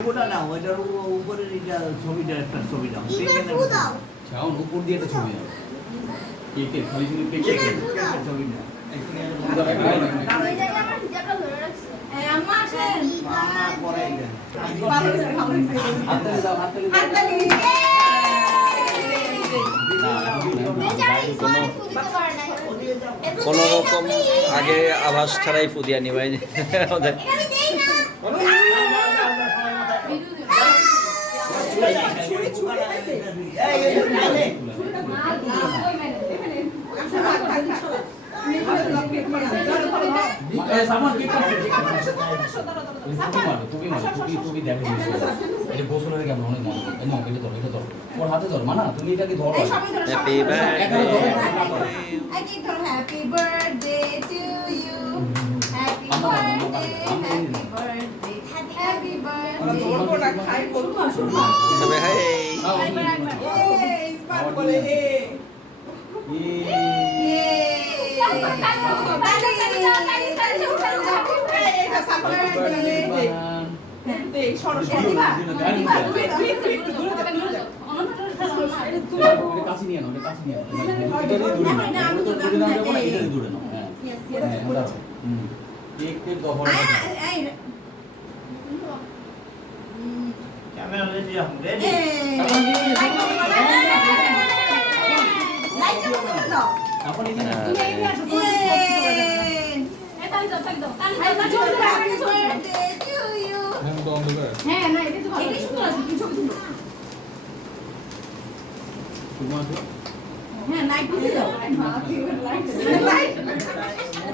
ওটা না ওইটার উপরের এটা ছবিটা একটা ছবি দাও ছাউন উপর দিয়ে একটা ছবি দাও কেকের খালি শুধু কেকের কেকের ছবি না আম্মা আসেন মামা পরে এটা হাততালি দাও হাততালি কোনো রকম আগে আভাস ছাড়াই ফুদিয়া নিবাই ওদের happy Happy birthday to you. Happy birthday, happy birthday, happy birthday. তবে high Yay, smart bole hey. কাছে নিয়ে নাও কাছে নিয়ে নাও এটা দূরে নাও দূরে নাও এটা দূরে নাও হ্যাঁ হ্যাঁ আচ্ছা কেকের দহর ক্যামেরা রেডি আম রেডি আপনি এখানে হ্যাঁ না এটা তো ভালো সুন্দর আছে কি ছবি তুলো শুধুমাত্র হ্যাঁ লাইট দিতে দাও লাইট